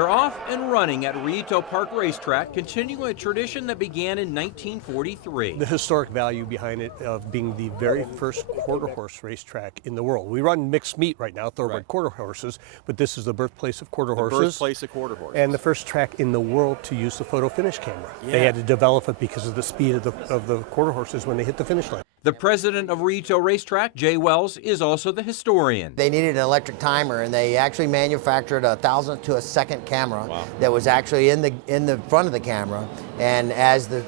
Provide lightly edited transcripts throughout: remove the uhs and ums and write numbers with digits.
They're off and running at Rillito Park Race Track, continuing a tradition that began in 1943. The historic value behind it of being the very first quarter horse racetrack in the world. We run mixed meat right now, thoroughbred quarter horses, but this is the birthplace of quarter horses. Birthplace of quarter horses. And the first track in the world to use the photo finish camera. Yeah. They had to develop it because of the speed of the quarter horses when they hit the finish line. The president of Rillito Racetrack, Jay Wells, is also the historian. They needed an electric timer, and they actually manufactured a 1,000th to a second camera that was actually in the front of the camera. And as the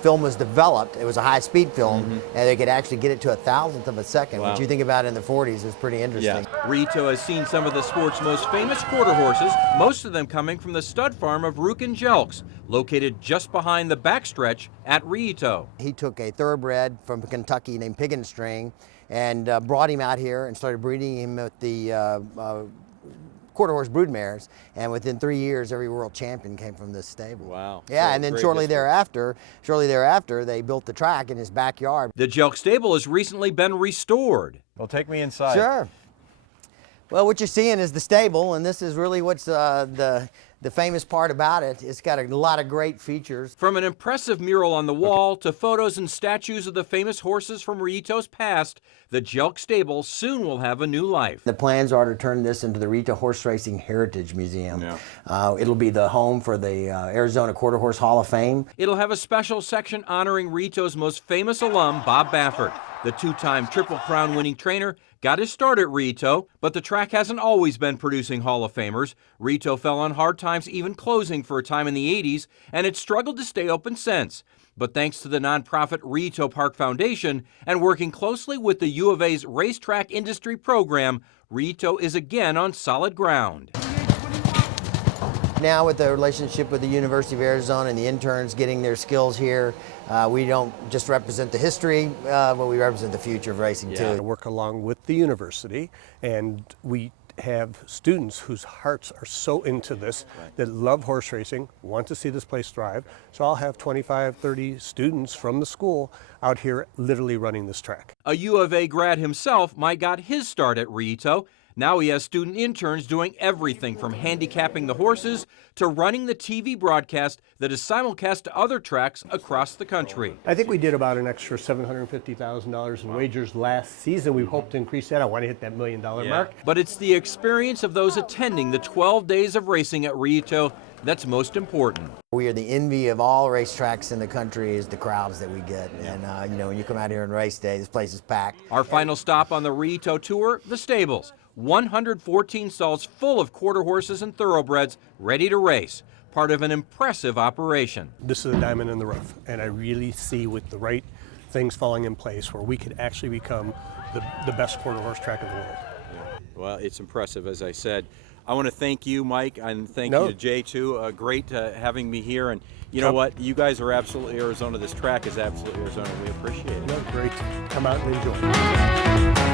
film was developed, it was a high-speed film, and they could actually get it to a 1,000th of a second. What you think about in the 40s is pretty interesting. Yeah. Rillito has seen some of the sport's most famous quarter horses, most of them coming from the stud farm of Rook and Jelks, located just behind the backstretch at Rillito. He took a thoroughbred from Kentucky named Pig and String and brought him out here and started breeding him with the quarter horse broodmares, and within 3 years, every world champion came from this stable. Wow. Yeah, so and then shortly thereafter, they built the track in his backyard. The Jelk stable has recently been restored. Well, take me inside. Sure. Well, what you're seeing is the stable, and this is really what's the famous part about it. It's got a lot of great features. From an impressive mural on the wall to photos and statues of the famous horses from Rillito's past, the Jelk stable soon will have a new life. The plans are to turn this into the Rillito Horse Racing Heritage Museum. It'll be the home for the Arizona Quarter Horse Hall of Fame. It'll have a special section honoring Rillito's most famous alum, Bob Baffert. The two-time Triple Crown winning trainer got his start at Rillito, but the track hasn't always been producing Hall of Famers. Rillito fell on hard times, even closing for a time in the 80s, and it's struggled to stay open since. But thanks to the nonprofit Rillito Park Foundation and working closely with the U of A's racetrack industry program, Rillito is again on solid ground. Now with the relationship with the University of Arizona and the interns getting their skills here, we don't just represent the history, but we represent the future of racing too. I work along with the university, and we have students whose hearts are so into this, that love horse racing, want to see this place thrive. So I'll have 25, 30 students from the school out here literally running this track. A U of A grad himself, Mike got his start at Rillito. Now he has student interns doing everything from handicapping the horses to running the TV broadcast that is simulcast to other tracks across the country. I think we did about an extra $750,000 in wagers last season. We hope to increase that. I want to hit that $1 million mark. But it's the experience of those attending the 12 days of racing at Rillito that's most important. We are the envy of all racetracks in the country is the crowds that we get. And you know, when you come out here on race day, this place is packed. Our final stop on the Rillito tour, the stables. 114 stalls full of quarter horses and thoroughbreds ready to race. Part of an impressive operation. This is a diamond in the rough, and I really see with the right things falling in place where we could actually become the best quarter horse track in the world. Yeah. Well, it's impressive, as I said. I want to thank you, Mike, and thank you to Jay, too. Great having me here. And you know what? You guys are absolutely Arizona. This track is absolutely Arizona. We appreciate it. No, great. Come out and enjoy.